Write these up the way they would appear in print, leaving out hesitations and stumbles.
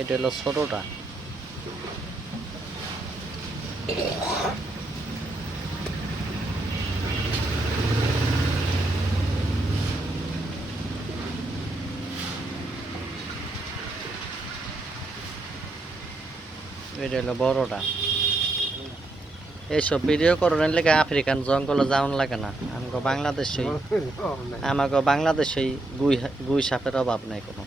এটা হলো ছোটটা। এটা হলো বড়টা। এইসব ভিডিও করার লেগে আফ্রিকান জঙ্গলে যাওয়ান লাগে না। আমাকে বাংলাদেশেই গুই সাপের অভাব নাই কোনো।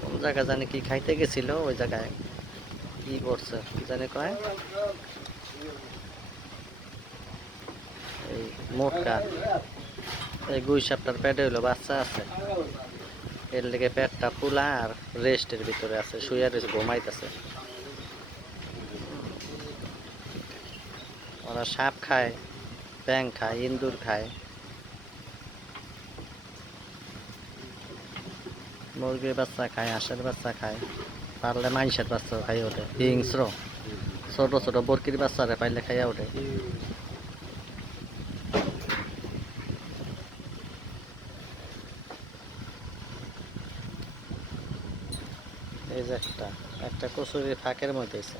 কোন জায়গায় জানি কি খাইতে গেছিল, ওই জায়গায় কি করছে কি জানি কয়, এই মোটকা এই গুই সাপটার পেটে হইলো বাচ্চা আছে, এর লেগে পেটটা ফুলা আর রেস্টের ভিতরে আছে, শুয়ে রয়েছে, ঘুমাইতেছে। ওরা সাপ খায়, ব্যাং খায়, ইন্দুর খায়, মুরগির বাচ্চা খায়, হাঁসের বাচ্চা খায়, পারলে মাইষের বাচ্চা খাই ওঠে, হিংস্র ছোট ছোট বরকির বাচ্চারে পাইলে খাইয়া ওঠে। এই যে একটা কচুরির ফাঁকের মধ্যে আছে।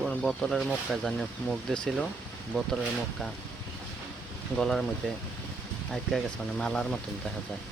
কোন বোতলের মুখটা জানি মুখ দিছিল, বোতলের মুখটা গলার মধ্যে আটকে গেছে, মানে মালার মতন দেখা যায়।